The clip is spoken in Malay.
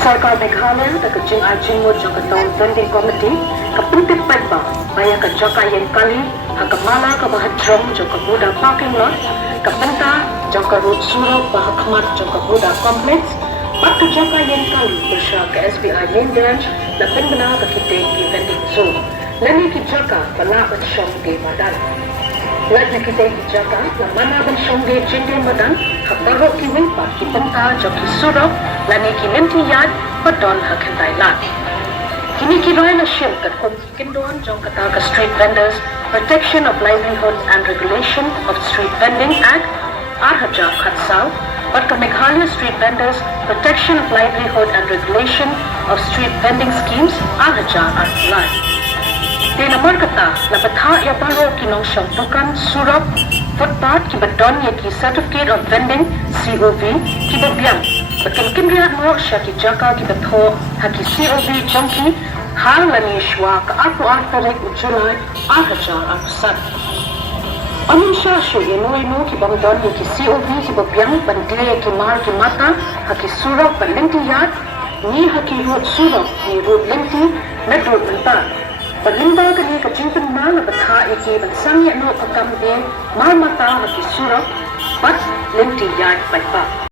Sarkar Meghalaya da kajing ajing mo jang katong vending committee kapuntit pa baya ka jaka yen kali hakamala ka bahadrong jang kabuda parking lot kapenta jang ka road surok bahakmat jang kabuda complex pat ka jaka yen kali bersya ke SBI main branch na penbena ka kite ki vending zone lani ki jaka pala batsyong ke madan Lat na kita ijaga na manabang siyongge jende madan kaparo kiwi pa kipenta jang kisurok lani kinentiyad padon hakentay lat. Kinikiroy na siya kat kung kindoon jang kataga Street Vendors Protection of Livelihood and Regulation of Street Vending Act Arhaja Khatsaw pat ka Meghalaya Street Vendors Protection of Livelihood and Regulation of Street Vending Schemes Arhaja Artulay. Di namar kata na batha ya baro kinong siyang tukan surap footpath ki badon ya ki certificate of vending COV ki babyang bakin kimriat mo siya ki jaka ki batho ha ki COV jangki hal lani shwa ka aku artarek ujulay ahajar arusat Amin siya siya ino ki bangdon ya ki COV ki babyang bandiya ya ki mar ki mata ha ki surap balintiyat ni ha ki root surap ni root linti na root banta Paglimba kani kacimpan na nabatha iki bansang ya no kakamde mar mata haki surap pat linti yard pa